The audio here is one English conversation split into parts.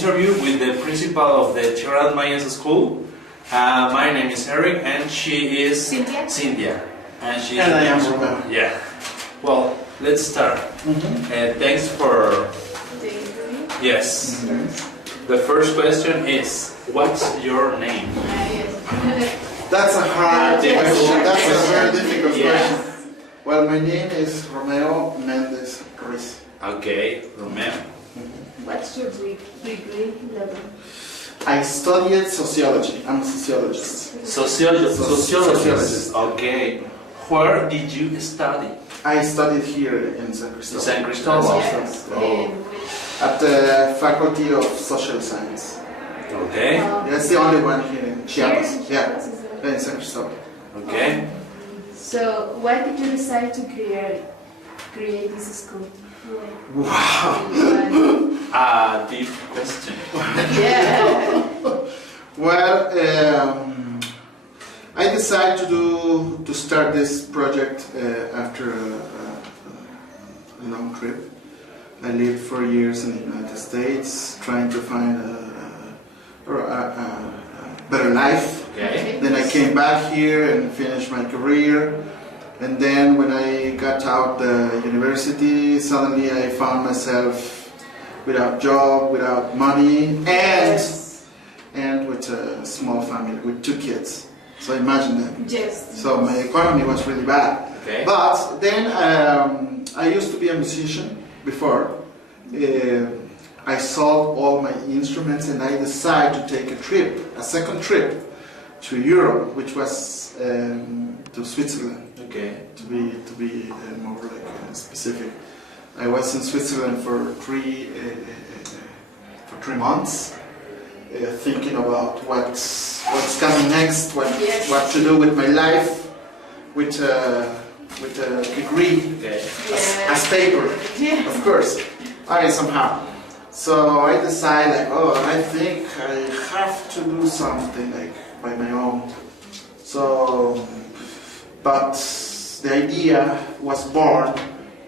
interview with the principal of the Tierrasmayas school. My name is Eric, and she is Cynthia. And she I am Romeo. Yeah. Well, let's start. Thanks for the interview. yes. The first question is, what's your name? Yes. That's a hard question. That's a very difficult Yeah. question. Well, my name is Romeo Mendez Ruiz. Okay, Romeo. What's your degree level? I studied sociology. I'm a sociologist. Sociologist. Okay. Where did you study? I studied here in San Cristobal. San Cristobal. Yes. Oh. At the Faculty of Social Science. Okay. That's the only one here in Chiapas. Here Yeah, in Chiapas, is it? in San Cristobal. Okay. So, why did you decide to create this school? Wow. Deep question. Yeah. Well, I decided to start this project after a long trip. I lived for years in the United States, trying to find a better life. Okay. Then I came back here and finished my career. And then when I got out the university, suddenly I found myself without job, without money, and with a small family, with 2 kids. So imagine that. Yes. So my economy was really bad. Okay. But then I used to be a musician before. I sold all my instruments and I decided to take a second trip to Europe, which was to Switzerland. Okay. To be more like specific, I was in Switzerland for 3 months, thinking about what's coming next, what to do with my life, with a degree Okay. as paper, Yeah. of course, somehow. So I decided, I think I have to do something like by my own. So. But the idea was born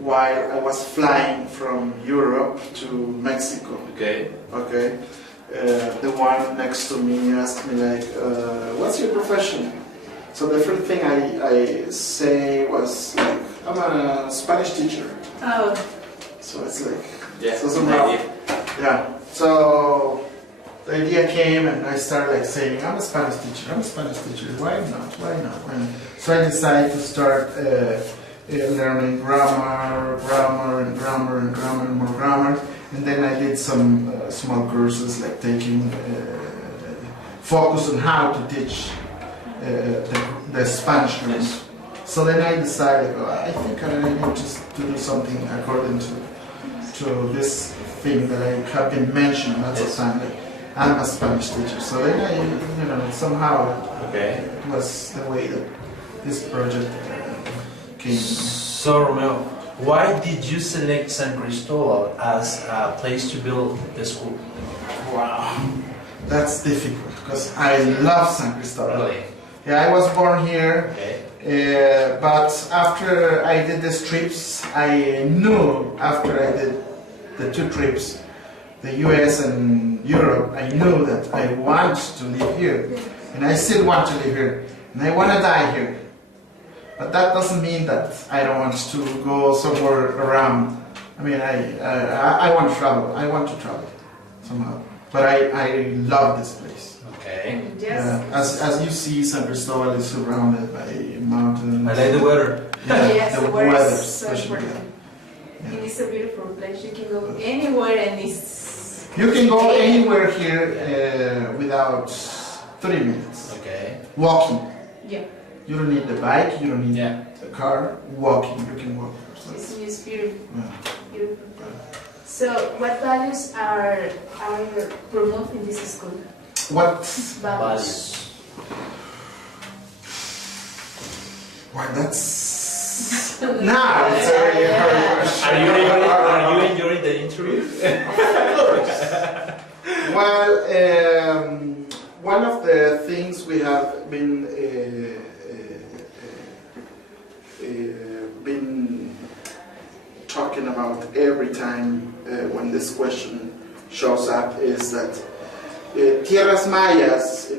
while I was flying from Europe to Mexico. Okay. Okay. The one next to me asked me like, "What's your profession?" So the first thing I say was like, "I'm a Spanish teacher." Oh. So it's like, Yeah. so somehow, yeah. So the idea came and I started like saying, I'm a Spanish teacher, why not? And so I decided to start learning grammar, and more grammar. And then I did some small courses like taking focus on how to teach the Spanish grammar. Yes. So then I decided, I think I need to do something according to this thing that I have been mentioning lots of time. Like, I'm a Spanish teacher, so then I, somehow Okay. it was the way that this project came. So Romeo, why did you select San Cristobal as a place to build the school? Wow, that's difficult because I love San Cristobal. Really? Yeah, I was born here, Okay. but after I did these trips, I knew after I did the 2 trips, the US and Europe, I knew that I want to live here, and I still want to live here, and I want to die here. But that doesn't mean that I don't want to go somewhere around. I mean, I want to travel. I want to travel somehow. But I love this place. Okay. Yes. As you see, San Cristobal is surrounded by mountains. I like the weather. Yes, the the weather weather, is so especially. important. Yeah. And it's a beautiful place. You can go anywhere and it's... You can go anywhere here without 30 minutes. Okay. Walking. Yeah. You don't need the bike, you don't need Yeah. the car. Walking, you can walk. So, It's beautiful. yeah. Beautiful. So, what values are promoted in this school? What? Values. Well, that's... Nah, it's a very hard question. Are you enjoying the interview? Well, one of the things we have been talking about every time when this question shows up is that tierrasmayas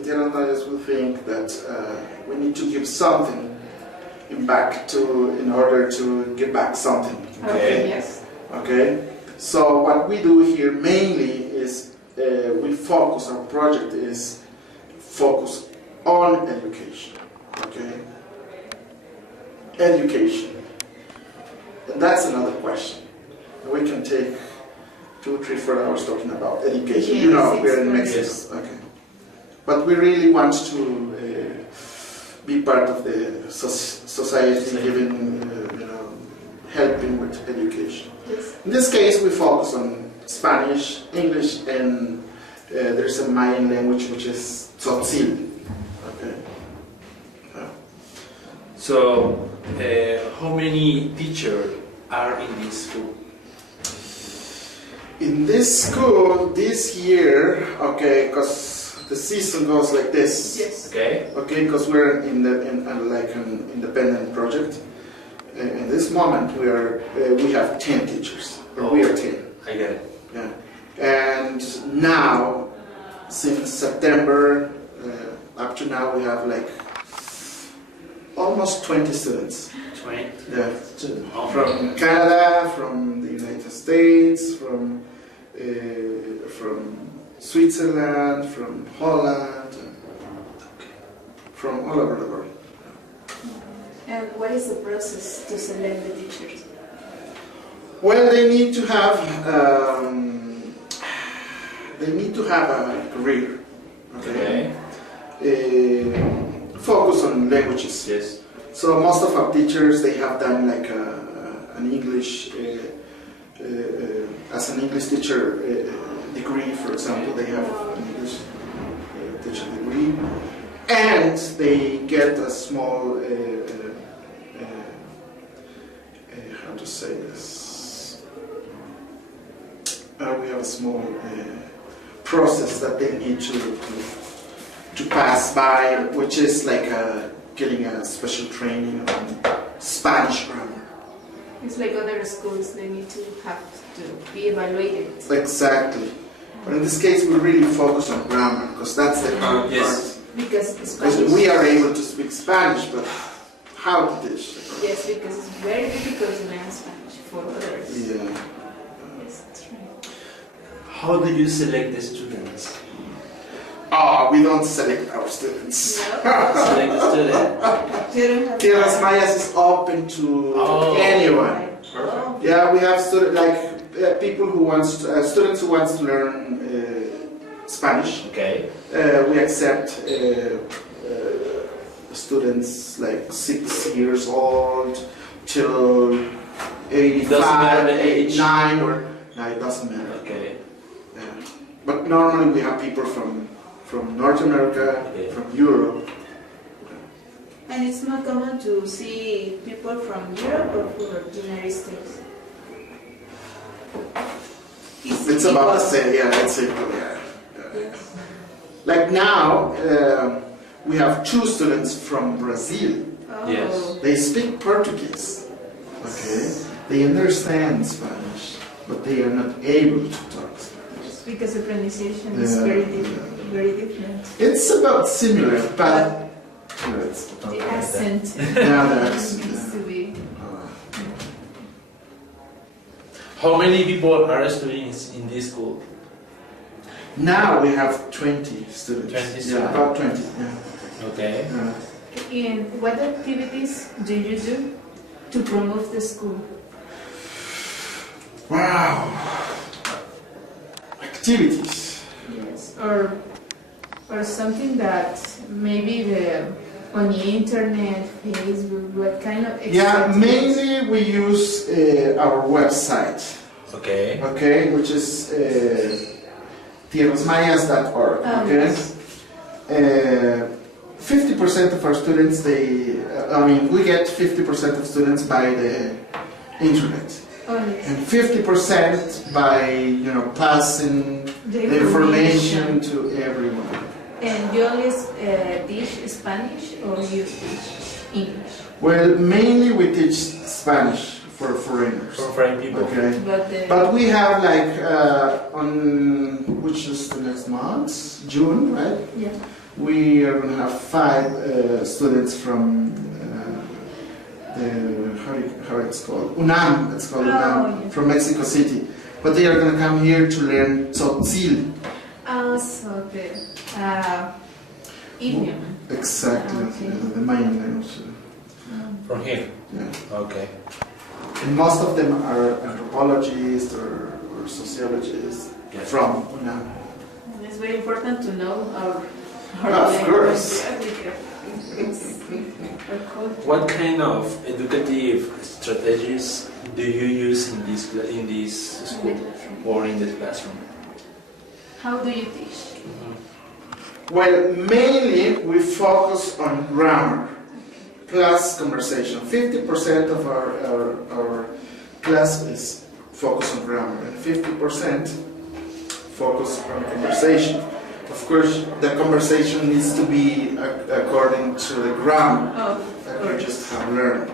will think that we need to give something in order to give back something. Okay, yes. Okay, so what we do here mainly is our project is focus on education. Okay, education. And that's another question. We can take 2, 3, 4 hours talking about education. Yes, You know, we're in yes. Mexico. Okay, but we really want to be part of the society, giving, helping with education. Yes. In this case, we focus on Spanish, English, and there's a Mayan language which is Tzotzil. Okay. So, how many teachers are in this school? In this school, this year, okay, because the season goes like this. Yes. Okay. Okay, because we're in like an independent project. In this moment, we have 10 teachers, or we are 10. I get it. Yeah. And now, since September up to now, we have like almost 20 students. 20? Yeah. From Canada, from the United States, from Switzerland, from Holland, from all over the world. And what is the process to select the teachers? Well, they need to have a career. Okay. Focus on languages. Yes. So most of our teachers, they have done like an English as an English teacher degree, for example. They have an English teacher degree, and they get a small how to say this? We have a small process that they need to pass by, which is like getting a special training on Spanish grammar. It's like other schools, they need to have to be evaluated. Exactly. But in this case, we really focus on grammar, because that's the hard part. Because Because Spanish... we are able to speak Spanish, but how to teach? Yes, because it's very difficult to learn Spanish for others. Yeah. Yes, that's right. How do you select the students? Oh, we don't select our students. No? Select the student. They don't have... Tierrasmayas is open to anyone. Oh. Yeah, we have people who students who wants to learn Spanish. Okay. We accept students like 6 years old till 85, Doesn't matter the age. 89, or no, it doesn't matter. Okay. Yeah. But normally we have people from North America, Okay. from Europe. And it's not common to see people from Europe or from the United States. It's about the same, yeah, it's equal, yeah. Yes. Like now, we have 2 students from Brazil. Oh. Yes. They speak Portuguese, okay? They understand Spanish, but they are not able to talk Spanish. Because the pronunciation is Yeah. very different. It's about similar, but it's The accent yeah, the accent, needs yeah. to be... How many people are studying in this school? Now we have 20 students. 20 students. Yeah, about 20. Yeah. Okay. And what activities do you do to promote the school? Wow. Activities. Yes. Or something that maybe on the internet, Facebook, what kind of... Yeah, activities? mainly we use our website, Okay. okay, which is tierrasmayas.org, okay? Yes. 50% of our students, we get 50% of students by the internet. Oh, yes. And 50% by, passing the information to everyone. And you only teach Spanish or you teach English? Well, mainly we teach Spanish for foreigners. For foreign people. Okay. But But we have like on which is the next month, June, right? yeah. We are going to have 5 students from the how it's called UNAM. It's called UNAM yeah. from Mexico City. But they are going to come here to learn tzotzil. So the idiom. Exactly. Okay. The Mayan language. From here. Yeah. Okay. And most of them are anthropologists or sociologists Yeah. from UNAM. And it's very important to know our Of language. course. Yeah, because our culture. What kind of educative strategies do you use in this school or in this classroom? How do you teach? Well, mainly we focus on grammar plus conversation. 50% of our class is focused on grammar and 50% focus on conversation. Of course, the conversation needs to be according to the grammar that you just have learned.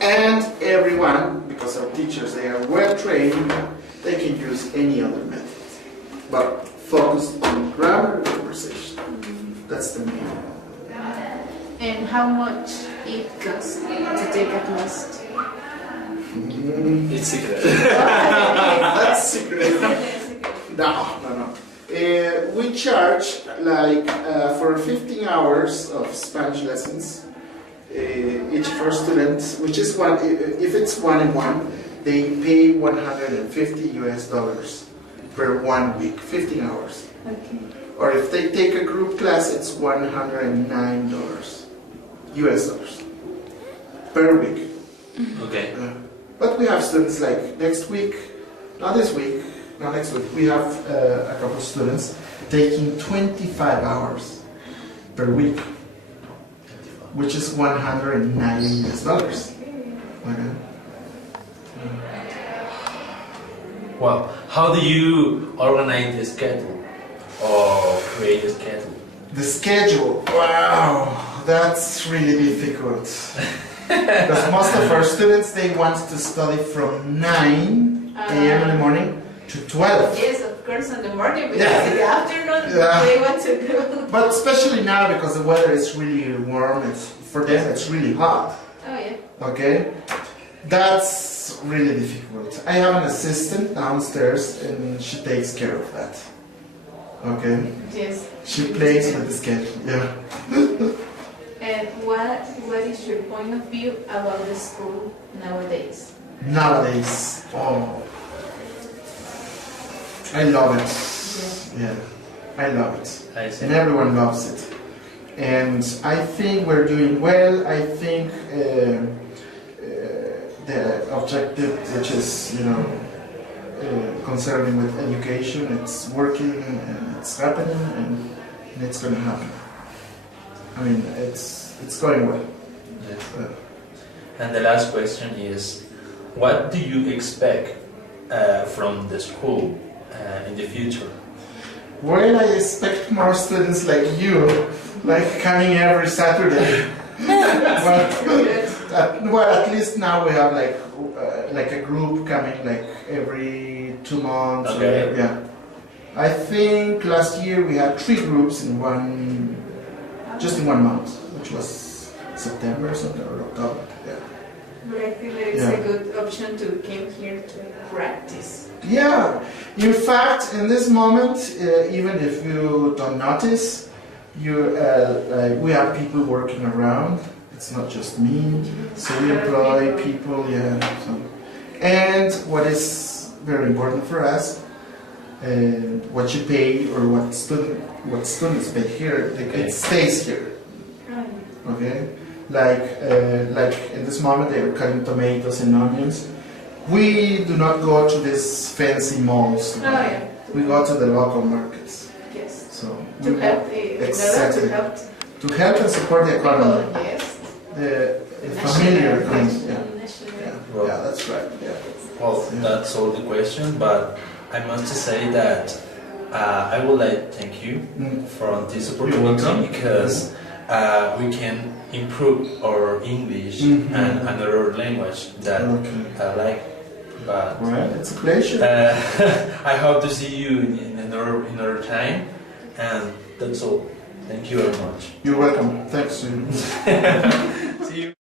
And everyone, because our teachers, they are well trained, they can use any other method. But focus on grammar and conversation. That's the main. And how much it costs to take a class? It's secret. That's secret. No. We charge like for 15 hours of Spanish lessons. Each first student, which is one, if it's 1-on-1, they pay $150 per 1 week, 15 hours. Okay. Or if they take a group class, it's $109 per week. Okay. But we have students like next week, not this week, not next week. We have a couple of students taking 25 hours per week, which is $109. Okay. Well, how do you organize the schedule or create a schedule? The schedule, wow, that's really difficult. Because most of our students, they want to study from 9 a.m. in the morning to 12. Yes, of course, in the morning, because Yeah. in the afternoon Yeah. they want to go. But especially now because the weather is really warm, for them it's really hot. Oh yeah. Okay? That's really difficult. I have an assistant downstairs and she takes care of that. Okay? Yes. She plays with the schedule, yeah. And what is your point of view about the school nowadays? Nowadays, oh, I love it. Yeah, I love it. I see. And everyone loves it. And I think we're doing well. I think the objective, which is, concerning with education, it's working and it's happening and it's going to happen. I mean, it's going well. And the last question is, what do you expect from the school in the future? Well, I expect more students like you, like coming every Saturday. Well, at least now we have like a group coming like every 2 months. Okay. Yeah. I think last year we had 3 groups in just in 1 month, which was September or something, or October. Yeah. But I think that it's Yeah. a good option to come here to practice. Yeah, in fact, in this moment, even if you don't notice, we have people working around. It's not just me, so we employ people. Yeah. So. And what is very important for us, what you pay or what students pay here, it stays here. Okay, like in this moment they are cutting tomatoes and onions. We do not go to these fancy malls. Oh, yeah. We go to the local markets. Yes. So To help the Exactly. to help and support the economy, people, yes. the familiar economy. Yeah. Well, Yeah, that's right. Yeah. Well, that's all the question, but I must say that I would like to thank you for this You're welcome. opportunity because we can improve our English and another language that I like. But well, it's a pleasure. I hope to see you in another time, and that's all. Thank you very much. You're welcome. Thanks. See you.